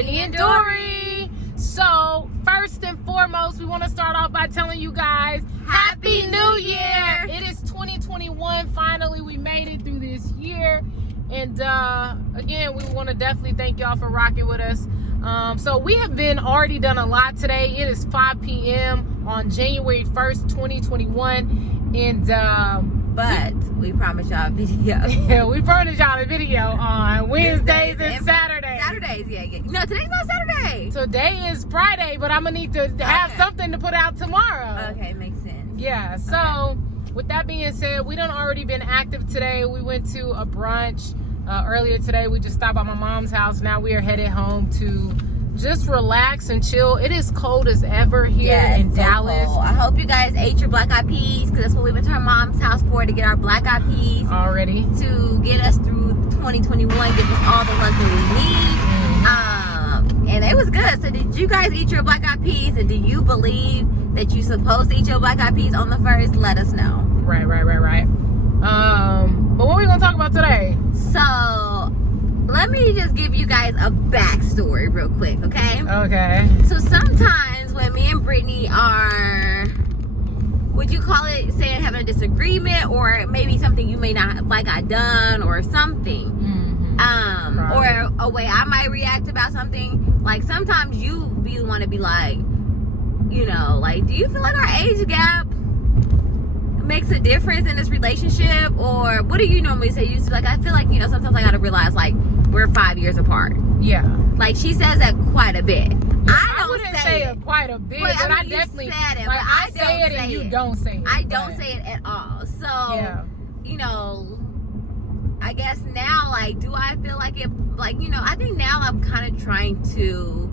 Brittany and Dory. So, first and foremost, we want to start off by telling you guys, Happy New Year! It is 2021. Finally, we made it through this year. And again, we want to definitely thank y'all for rocking with us. So we have already done a lot today. It is 5 p.m. on January 1st, 2021. And but we promised y'all a video. Yeah, we promised y'all a video on Wednesdays and Saturdays. Saturdays, yeah. No, today's not Saturday. Today is Friday, but I'm gonna need to have something to put out tomorrow. Okay, makes sense. Yeah, so with that being said, we done already been active today. We went to a brunch earlier today. We just stopped by my mom's house. Now we are headed home to just relax and chill. It is cold as ever here in Dallas. Cold. I hope you guys ate your black eyed peas, because that's what we went to our mom's house for, to get our black eyed peas already, to get us through 2021, give us all the luck that we need. And it was good. So did you guys eat your black eyed peas, and do you believe that you're supposed to eat your black eyed peas on the first? Let us know. Right. But what are we gonna talk about today? So let me just give you guys a backstory real quick, okay? Okay. So sometimes when me and Brittany are, would you call it, saying having a disagreement, or maybe something you may not like I done or something, or a way I might react about something, like sometimes you want to be like, you know, like, do you feel like our age gap makes a difference in this relationship? Or what do you normally say? You like, I feel like, you know, sometimes I gotta realize, like, we're 5 years apart. Yeah. Like, she says that quite a bit. I wouldn't say it quite a bit, but I definitely said it. Like, but I say it and you don't say it. I don't say it at all. So, you know, I guess now, like, do I feel like it? Like, you know, I think now I'm kind of trying to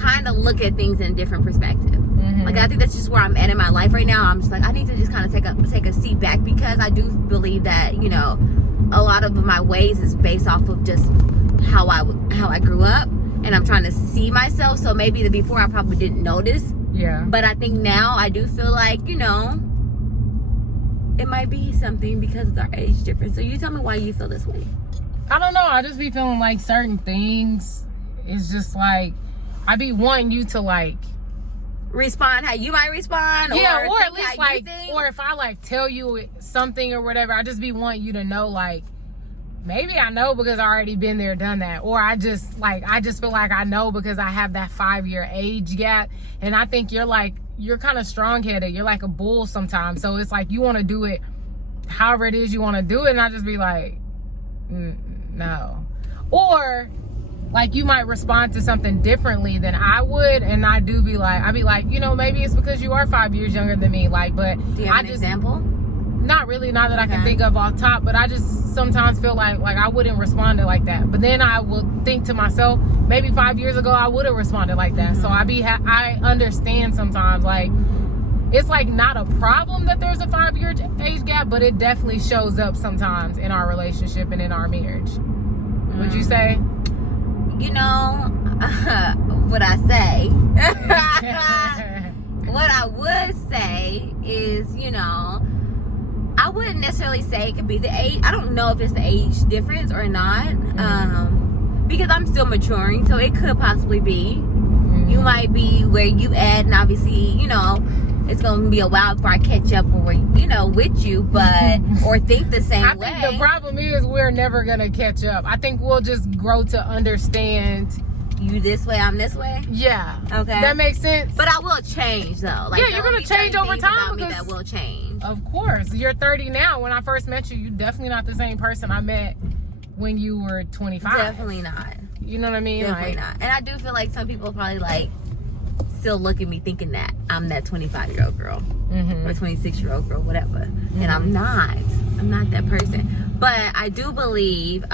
kind of look at things in a different perspective. Like, I think that's just where I'm at in my life right now. I'm just like, I need to just kind of take a seat back, because I do believe that, you know, a lot of my ways is based off of just how I grew up, and I'm trying to see myself. So maybe the before I probably didn't notice. Yeah. But I think now I do feel like, you know, it might be something because of our age difference. So you tell me why you feel this way. I don't know. I just be feeling like certain things, it's just like, I be wanting you to, like, respond how you might respond, or at least, like, or if I, like, tell you something or whatever, I just be wanting you to know, like, maybe I know because I already been there, done that, or I just feel like I know because I have that 5-year age gap. And I think you're kind of strong-headed, you're like a bull sometimes, so it's like you want to do it however it is you want to do it, and I just be like, no. Or like, you might respond to something differently than I would, and I'd be like, you know, maybe it's because you are 5 years younger than me. Like, but do you have an example? Not really, not that I can think of off top, but I just sometimes feel like I wouldn't respond to like that. But then I will think to myself, maybe 5 years ago I would have responded like that. So I understand sometimes, like, it's like not a problem that there's a 5-year age gap, but it definitely shows up sometimes in our relationship and in our marriage. Would you say? You know, what I say, what I would say is, you know, I wouldn't necessarily say it could be the age. I don't know if it's the age difference or not, because I'm still maturing, so it could possibly be. You might be where you at, and obviously, you know, it's going to be a while before I catch up, or, you know, with you, but, or think the same way. I think the problem is we're never going to catch up. I think we'll just grow to understand. You this way, I'm this way? Yeah. Okay. That makes sense. But I will change, though. Like, yeah, you're going to change over time. Because that will change. Of course. You're 30 now. When I first met you, you're definitely not the same person I met when you were 25. Definitely not. You know what I mean? Definitely not. And I do feel like some people probably, like, still look at me thinking that I'm that 25-year-old girl or 26-year-old girl, whatever. And I'm not that person. But I do believe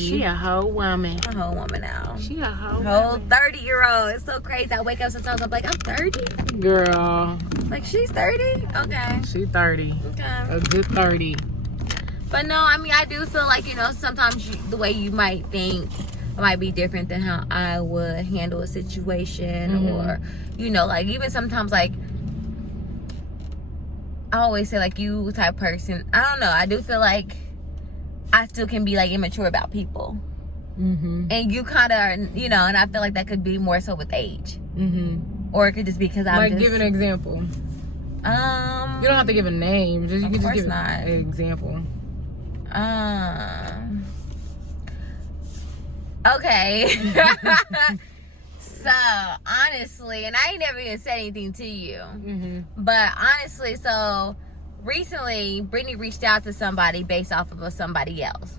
she a whole woman. A whole woman now. She a whole 30-year-old. It's so crazy. I wake up sometimes, I'm like, I'm 30? Girl. Like, she's 30? Okay. She 30. Okay. A good 30. But no, I mean, I do feel like, you know, sometimes the way you might think might be different than how I would handle a situation, or, you know, like, even sometimes, like, I always say, like, you type person, I don't know, I do feel like I still can be, like, immature about people. and you kind of, you know, and I feel like that could be more so with age, or it could just be because I'm like, give an example. You don't have to give a name. You can just give an example. Okay. So honestly, and I ain't never even said anything to you, but honestly, so recently Brittany reached out to somebody based off of somebody else.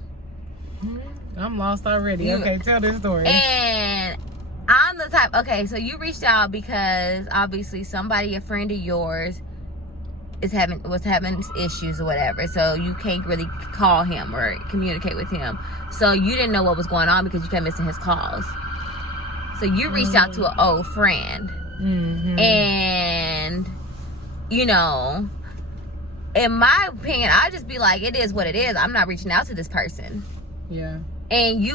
I'm lost already. Okay, tell this story. And I'm the type. Okay, so you reached out because obviously somebody, a friend of yours, was having issues or whatever. So you can't really call him or communicate with him. So you didn't know what was going on because you kept missing his calls. So you reached out to an old friend, and you know, in my opinion, I just be like, it is what it is. I'm not reaching out to this person. Yeah. And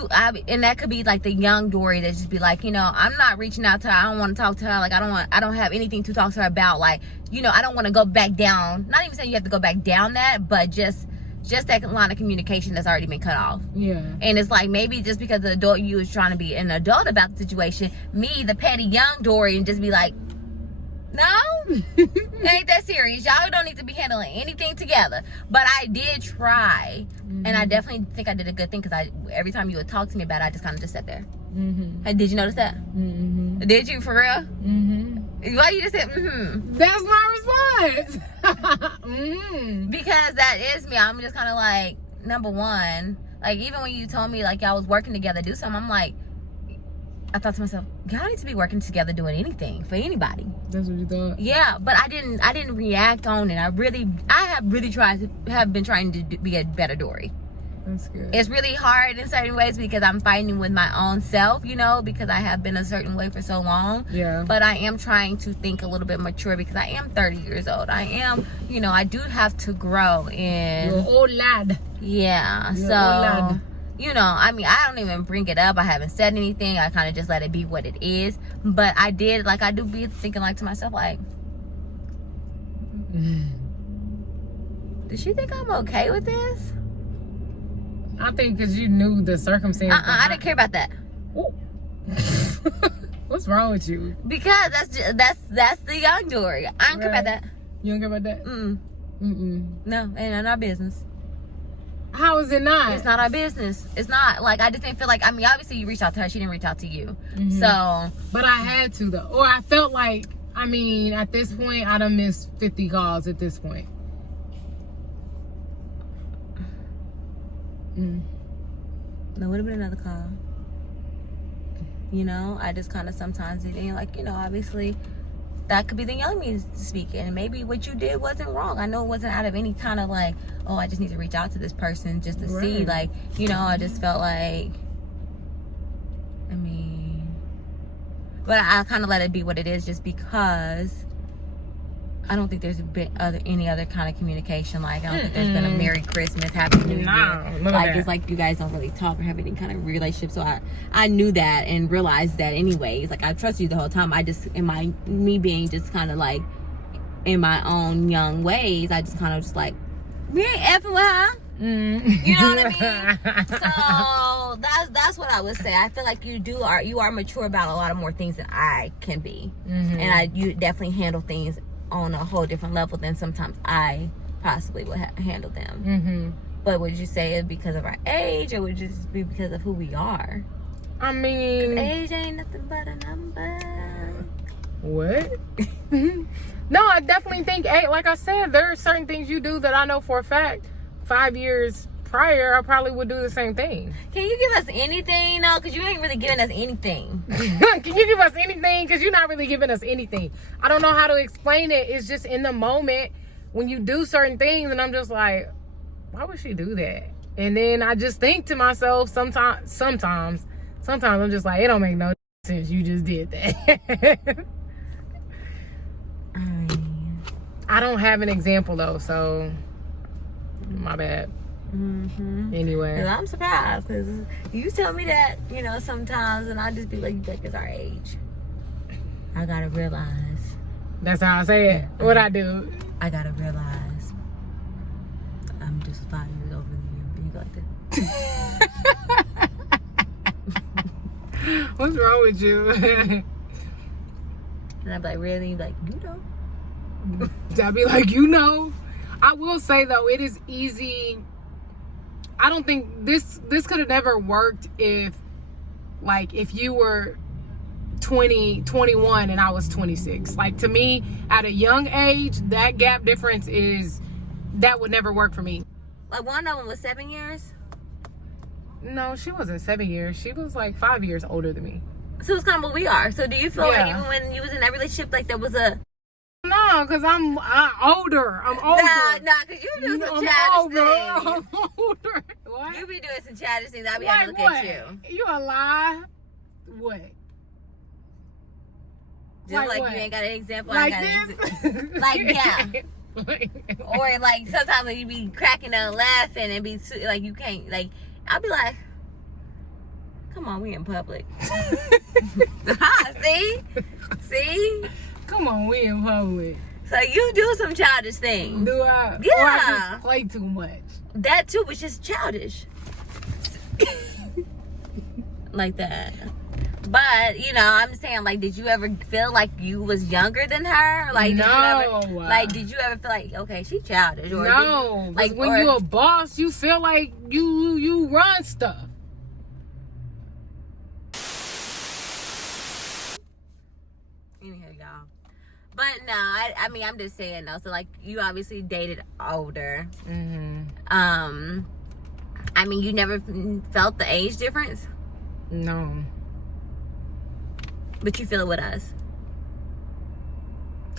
and that could be like the young Dory that just be like, you know, I'm not reaching out to her. I don't want to talk to her. Like, I don't have anything to talk to her about. Like, you know, I don't want to go back down. Not even saying you have to go back down that, but just that line of communication that's already been cut off. Yeah. And it's like, maybe just because the adult you is trying to be an adult about the situation, me, the petty young Dory, and just be like, no, it ain't that serious. Y'all don't need to be handling anything together. But I did try, and I definitely think I did a good thing, because every time you would talk to me about it, I just kind of just sat there. Hey, did you notice that? Did you, for real? Why you just said, That's my response. Because that is me. I'm just kind of like, number one, like, even when you told me, like, y'all was working together to do something, I'm like, I thought to myself, y'all need to be working together doing anything for anybody. That's what you thought? Yeah, but I didn't react on it. I have been trying to be a better Dory. That's good. It's really hard in certain ways because I'm fighting with my own self, you know, because I have been a certain way for so long. Yeah. But I am trying to think a little bit mature because I am 30 years old. I am, you know, I do have to grow in. You're an old lad. Yeah. You're so, old lad. You know, I mean, I don't even bring it up. I haven't said anything. I kind of just let it be what it is. But I do be thinking like to myself, like, does she think I'm okay with this? I think because you knew the circumstance. I didn't care about that. What's wrong with you? Because that's the young Dory. I don't care about that. You don't care about that? No, ain't our business. How is it not? It's not our business. It's not. Like, I just didn't feel like, I mean, obviously you reached out to her. She didn't reach out to you. So. But I had to, though. Or I felt like, I mean, at this point, I done missed 50 calls at this point. There would have been another call. You know, I just kind of sometimes, like, you know, obviously that could be the young me speaking, and maybe what you did wasn't wrong. I know it wasn't out of any kind of like, oh, I just need to reach out to this person just to see, like, you know, I just felt like, I mean, but I kind of let it be what it is, just because I don't think there's been any other kind of communication. Like, I don't think there's been a Merry Christmas, Happy New Year. Like, it's like you guys don't really talk or have any kind of relationship. So I knew that and realized that anyways. Like, I trusted you the whole time. I just, me being just kind of like in my own young ways, I just kind of just like, we ain't effing with her. You know what I mean? So that's what I would say. I feel like you are mature about a lot of more things than I can be. And you definitely handle things on a whole different level than sometimes I possibly would handle them. But would you say it because of our age, or would it just be because of who we are? I mean, age ain't nothing but a number. What? No, I definitely think, like I said, there are certain things you do that I know for a fact 5 years prior I probably would do the same thing. Can you give us anything? No, because you ain't really giving us anything. Can you give us anything? Because you're not really giving us anything. I don't know how to explain it. It's just in the moment when you do certain things, and I'm just like, why would she do that? And then I just think to myself, sometimes I'm just like, it don't make no sense. You just did that. I don't have an example though, so my bad. Anyway, because I'm surprised, because you tell me that, you know, sometimes, and I just be like, you think it's our age. I gotta realize. That's how I say it. What I do? I gotta realize I'm just 5 years older than you. You go like that. What's wrong with you? And I'd be like, really? Like, you know? I'd be like, you know. I will say though, it is easy. I don't think this could have never worked if you were 20, 21 and I was 26. Like, to me, at a young age, that gap difference that would never work for me. Like, one of them was 7 years? No, she wasn't 7 years. She was like 5 years older than me. So it's kind of what we are. So do you feel like even when you was in that relationship, like there was a... No, because I'm older. I'm older. Nah, because you do some childish things. I'm older. What? You be doing some childish things. I be having to look at you. You a lie? What? Just like what? you ain't got an example. Like I got this? like, yeah. Or like sometimes when you be cracking up laughing and be like you can't, like, I'll be like, come on, we in public. See? Come on, we in public. So you do some childish things. Do I? Yeah. Or I just play too much. That too was just childish. Like that. But, you know, I'm saying, like, did you ever feel like you was younger than her? Like, no. Did you ever feel like, okay, she childish? Or no. You, like, when you're a boss, you feel like you run stuff. Anyhow, y'all. But no, I mean, I'm just saying though. So like, you obviously dated older. Mm-hmm. I mean, you never felt the age difference. No. But you feel it with us.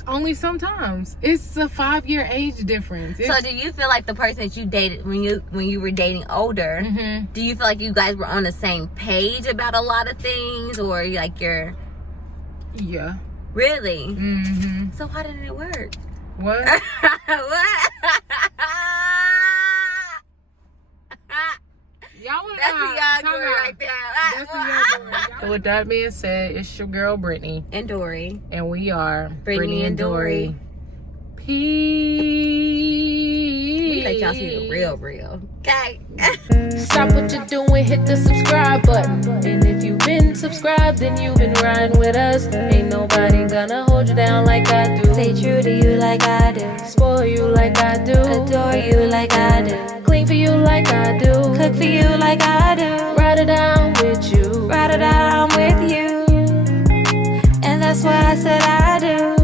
Only sometimes. It's a 5-year age difference. So do you feel like the person that you dated when you were dating older? Mm-hmm. Do you feel like you guys were on the same page about a lot of things, or like you're? Yeah. Really? Mm-hmm. So why didn't it work? What? What? Y'all want to That's the young girl right there. That's the young girl. With that being said, it's your girl Brittany And Dory. and we are Brittany and Dory. Peace. We let y'all see the real. Okay. Stop what you're doing, hit the subscribe button. And if you've been subscribed, then you've been riding with us. Ain't nobody gonna hold you down like I do. Stay true to you like I do. Spoil you like I do. Adore you like I do. Clean for you like I do. Cook for you like I do. Ride it down with you. Ride it out with you. And that's why I said I do.